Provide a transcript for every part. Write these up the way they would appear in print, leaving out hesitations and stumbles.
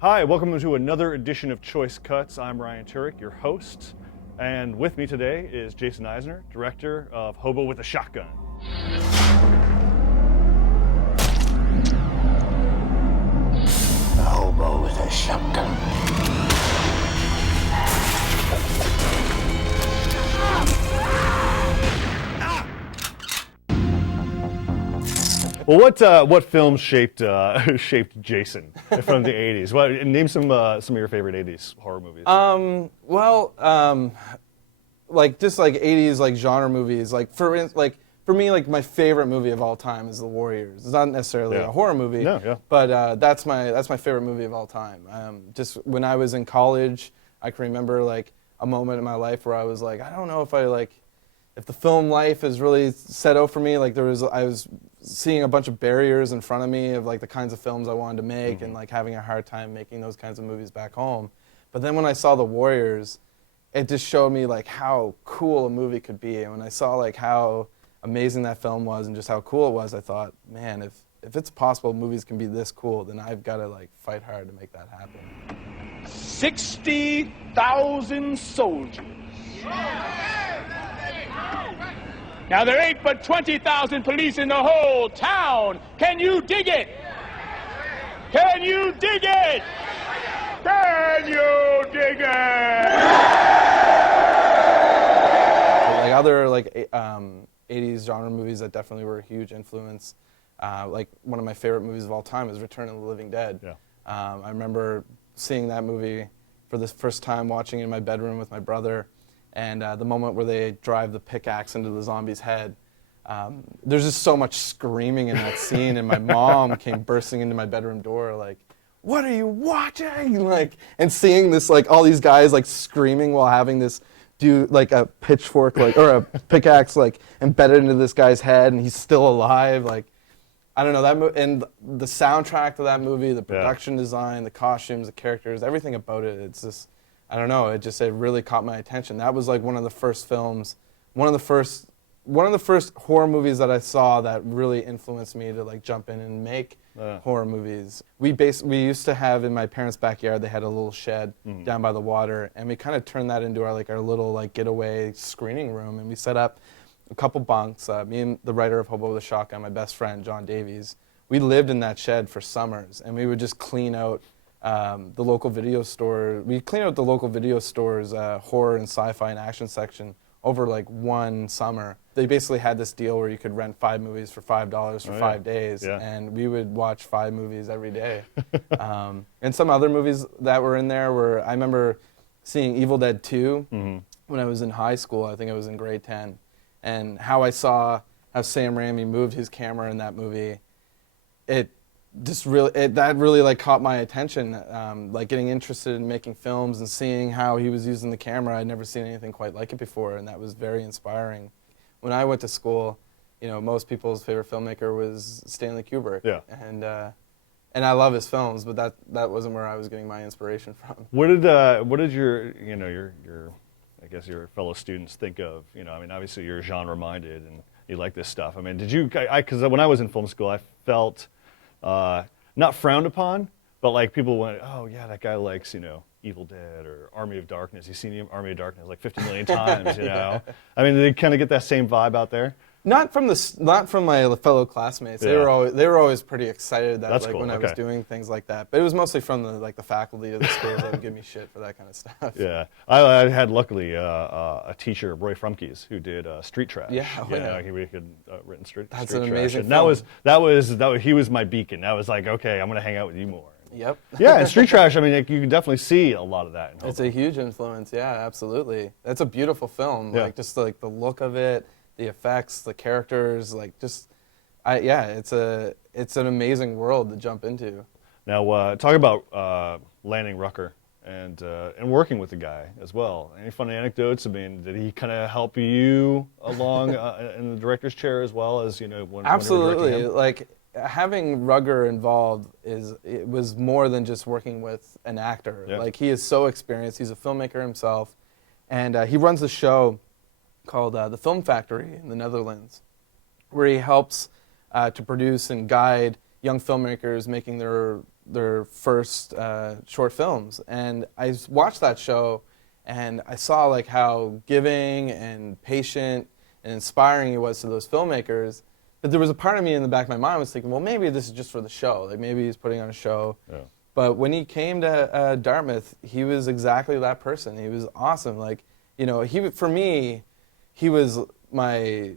Hi, welcome to another edition of Choice Cuts. I'm Ryan Turek, your host, and with me today is Jason Eisner, director of Hobo with a Shotgun. Hobo with a shotgun. Well, what films shaped Jason from the '80s? Well, name some of your favorite '80s horror movies. Like just like '80s like genre movies. For me, like my favorite movie of all time is The Warriors. It's not necessarily a horror movie, but that's my favorite movie of all time. Just when I was in college, I can remember like a moment in my life where I was like, I don't know if the film life is really set out for me. Like I was seeing a bunch of barriers in front of me of like the kinds of films I wanted to make, and like having a hard time making those kinds of movies back home. But then when I saw The Warriors, it just showed me like how cool a movie could be. And when I saw like how amazing that film was and just how cool it was, I thought, man, if it's possible movies can be this cool, then I've got to like fight hard to make that happen. 60,000 soldiers. Now there ain't but 20,000 police in the whole town. Can you dig it? Can you dig it? Can you dig it? Like other 80s genre movies that definitely were a huge influence. Like one of my favorite movies of all time is Return of the Living Dead. Yeah. I remember seeing that movie for the first time, watching it in my bedroom with my brother. And the moment where they drive the pickaxe into the zombie's head, there's just so much screaming in that scene, and my mom came bursting into my bedroom door like, "What are you watching?" Like, and seeing this like all these guys like screaming while having this dude like a pitchfork or a pickaxe like embedded into this guy's head, and he's still alive. Like, I don't know and the soundtrack to that movie, the production design, the costumes, the characters, everything about it. It's just, I don't know. It really caught my attention. That was like one of the first horror movies that I saw that really influenced me to like jump in and make horror movies. We used to have in my parents' backyard. They had a little shed down by the water, and we kind of turned that into our little like getaway screening room. And we set up a couple bunks. Me and the writer of Hobo with a Shotgun, my best friend John Davies, we lived in that shed for summers, and we would just clean out the local video store. We cleaned out the local video store's horror and sci-fi and action section over like one summer. They basically had this deal where you could rent 5 movies for $5 for 5 days, and we would watch 5 movies every day. And some other movies that were in there were, I remember seeing Evil Dead 2 when I was in high school. I think I was in grade 10, and how I saw how Sam Raimi moved his camera in that movie, that really like caught my attention, like getting interested in making films and seeing how he was using the camera. I'd never seen anything quite like it before, and that was very inspiring. When I went to school, most people's favorite filmmaker was Stanley Kubrick. Yeah. And I love his films, but that wasn't where I was getting my inspiration from. What did your I guess your fellow students think of? I mean, obviously you're genre minded and you like this stuff. I mean, did you? Because when I was in film school, I felt not frowned upon, but like people went, "Oh yeah, that guy likes Evil Dead or Army of Darkness. He's seen Army of Darkness like 50 million times." I mean, did they kind of get that same vibe out there? Not from my fellow classmates. They were always pretty excited that cool. When I was doing things like that. But it was mostly from the faculty of the schools that would give me shit for that kind of stuff. Yeah, I had luckily a teacher, Roy Frumkes, who did Street Trash. Yeah, he had written Street Trash. That's an amazing film. That was he was my beacon. I was like, okay, I'm gonna hang out with you more. Yep. Yeah, and Street Trash, I mean, you can definitely see a lot of that. It's a huge influence. Yeah, absolutely. That's a beautiful film. Yeah. Like just like the look of it, the effects, the characters, it's an amazing world to jump into. Now, talk about landing Rucker and working with the guy as well. Any funny anecdotes? I mean, did he kind of help you along in the director's chair as well as when Absolutely. you were directing him? Like having Rugger involved it was more than just working with an actor. Yeah. Like he is so experienced. He's a filmmaker himself, and he runs the show called The Film Factory in the Netherlands, where he helps to produce and guide young filmmakers making their their first short films, and I watched that show, and I saw like how giving and patient and inspiring he was to those filmmakers. But there was a part of me in the back of my mind was thinking, well, maybe this is just for the show. Like maybe he's putting on a show. Yeah. But when he came to Dartmouth, he was exactly that person. He was awesome. Like, you know, for me, he was my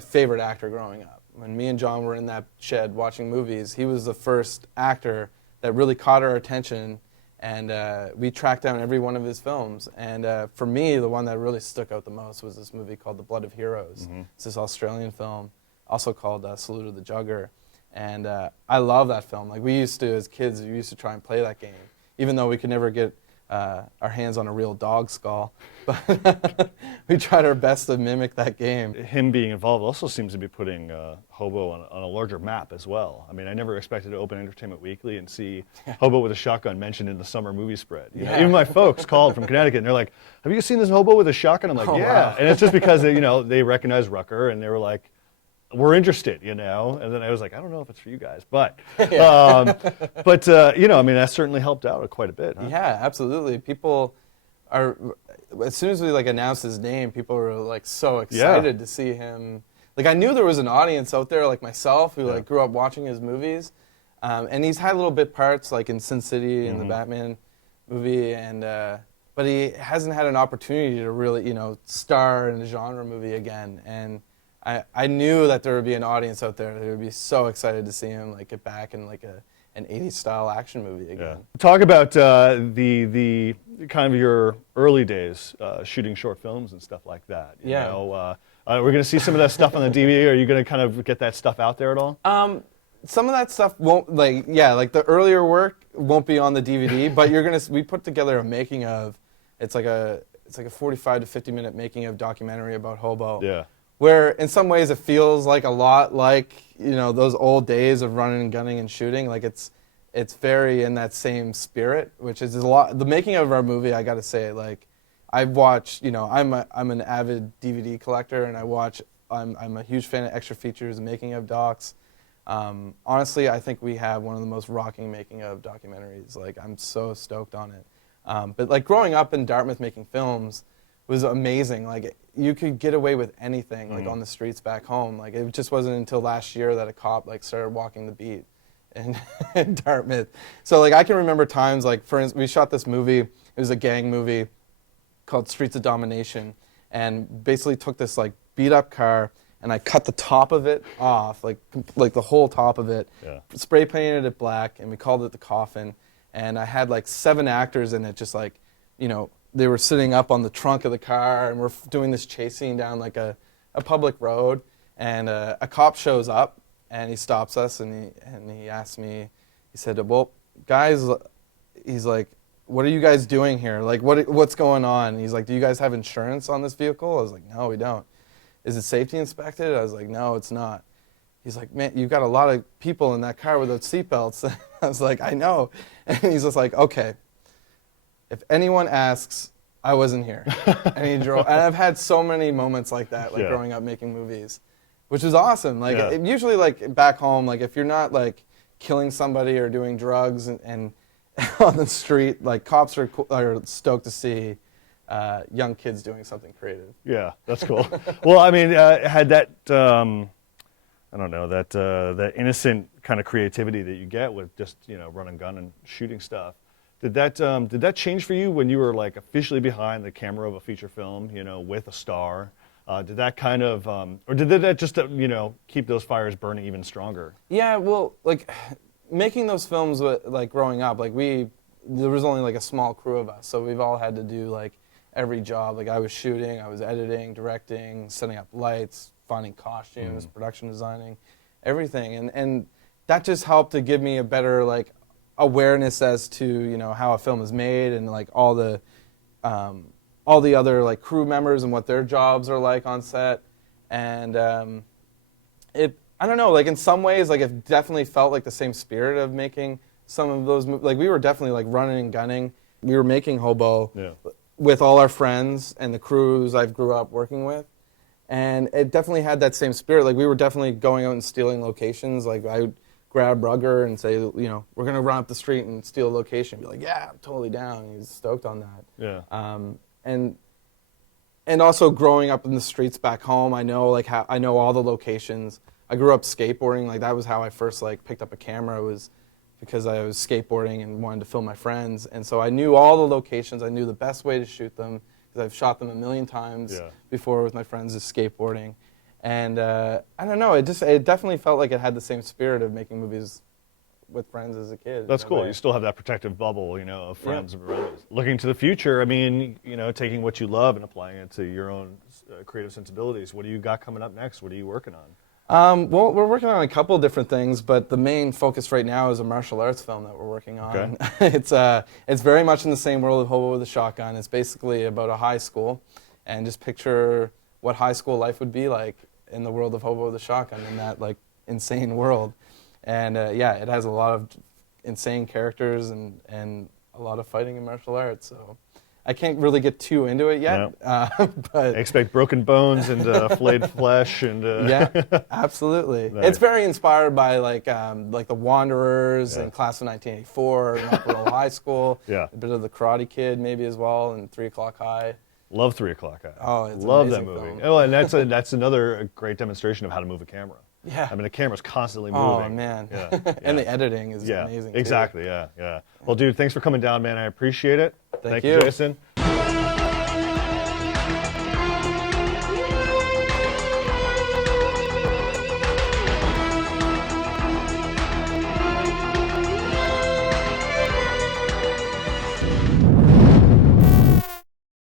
favorite actor growing up. When me and John were in that shed watching movies, he was the first actor that really caught our attention, and we tracked down every one of his films. And for me, the one that really stuck out the most was this movie called The Blood of Heroes. Mm-hmm. It's this Australian film, also called Salute of the Jugger. And I love that film. Like we used to, as kids, we used to try and play that game, even though we could never get our hands on a real dog skull. But we tried our best to mimic that game. Him being involved also seems to be putting Hobo on a larger map as well. I mean, I never expected to open Entertainment Weekly and see Hobo with a shotgun mentioned in the summer movie spread. You know, even my folks called from Connecticut and they're like, "Have you seen this Hobo with a shotgun?" I'm like, "Yeah." Wow. And it's just because they recognize Rucker and they were like, "We're interested," you know. And then I was like, "I don't know if it's for you guys," but I mean, that certainly helped out quite a bit. Huh? Yeah, absolutely. People are, as soon as we like announced his name, people were like so excited to see him. Like I knew there was an audience out there like myself who like grew up watching his movies, and he's had little bit parts like in Sin City and the Batman movie, and but he hasn't had an opportunity to really star in a genre movie again. And I knew that there would be an audience out there that would be so excited to see him like get back in like an 80s style action movie again. Yeah. Talk about the kind of your early days shooting short films and stuff like that. You know, we're going to see some of that stuff on the DVD. Are you going to kind of get that stuff out there at all? Some of that stuff won't like the earlier work won't be on the DVD, but we put together a making of. It's like a 45 to 50 minute making of documentary about Hobo. Yeah. Where in some ways it feels like a lot like those old days of running and gunning and shooting. Like it's very in that same spirit, which is a lot. The making of our movie, I got to say, like I've watched. I'm an avid DVD collector, and I'm a huge fan of extra features and making of docs. Honestly, I think we have one of the most rocking making of documentaries. Like I'm so stoked on it. But like growing up in Dartmouth making films was amazing. Like you could get away with anything like on the streets back home. Like it just wasn't until last year that a cop like started walking the beat in Dartmouth. So like I can remember times like, for instance, we shot this movie. It was a gang movie called Streets of Domination, and basically took this like beat up car and I cut the top of it off, like the whole top of it, spray painted it black, and we called it The Coffin. And I had like 7 actors in it, just like, they were sitting up on the trunk of the car, and we're doing this chase scene down like a public road, and a cop shows up, and he stops us, and he asks me, he said, "Well, guys," he's like, "what are you guys doing here? Like, what's going on?" And he's like, "Do you guys have insurance on this vehicle?" I was like, "No, we don't." "Is it safety inspected?" I was like, "No, it's not." He's like, "Man, you've got a lot of people in that car without seatbelts." I was like, "I know." And he's just like, "Okay, if anyone asks, I wasn't here." And he drove. And I've had so many moments like that, like growing up making movies, which is awesome. Like usually, like back home, like if you're not like killing somebody or doing drugs and on the street, like cops are stoked to see young kids doing something creative. Yeah, that's cool. Well, I mean, had that. I don't know, that innocent kind of creativity that you get with just run and gun and shooting stuff. Did that change for you when you were like officially behind the camera of a feature film, with a star? Did that kind of, or did that just keep those fires burning even stronger? Yeah, well, like making those films, like growing up, like there was only like a small crew of us, so we've all had to do like every job. Like I was shooting, I was editing, directing, setting up lights, finding costumes, production designing, everything, and that just helped to give me a better like awareness as to how a film is made, and like all the other like crew members and what their jobs are like on set. And I don't know, like in some ways, like it definitely felt like the same spirit of making some of those like we were definitely like running and gunning. We were making Hobo with all our friends and the crews I grew up working with. And it definitely had that same spirit. Like we were definitely going out and stealing locations. Like I would grab Rugger and say, we're going to run up the street and steal a location. Be like, yeah, I'm totally down. He's stoked on that. Yeah. And also growing up in the streets back home, I know I know all the locations. I grew up skateboarding. Like that was how I first picked up a camera, was because I was skateboarding and wanted to film my friends. And so I knew all the locations. I knew the best way to shoot them because I've shot them a million times before with my friends just skateboarding. And I don't know, it definitely felt like it had the same spirit of making movies with friends as a kid. That's cool. You still have that protective bubble, of friends and brothers. Looking to the future, I mean, taking what you love and applying it to your own creative sensibilities. What do you got coming up next? What are you working on? Well, we're working on a couple of different things, but the main focus right now is a martial arts film that we're working on. Okay. It's very much in the same world of Hobo with a Shotgun. It's basically about a high school, and just picture what high school life would be like in the world of Hobo with a Shotgun, in that insane world. And it has a lot of insane characters and a lot of fighting and martial arts. So I can't really get too into it yet. No. But I expect broken bones and flayed flesh and. Yeah, absolutely. Nice. It's very inspired by the Wanderers and Class of 1984 and Upper High School. Yeah. A bit of the Karate Kid maybe as well, and 3 O'Clock High. Love 3 O'Clock High. Oh, it's love amazing that movie. film. Oh, and that's another great demonstration of how to move a camera. Yeah. I mean, the camera's constantly moving. Oh, man. Yeah. And the editing is amazing, too. Exactly, yeah. Well, dude, thanks for coming down, man. I appreciate it. Thank you, you. Jason.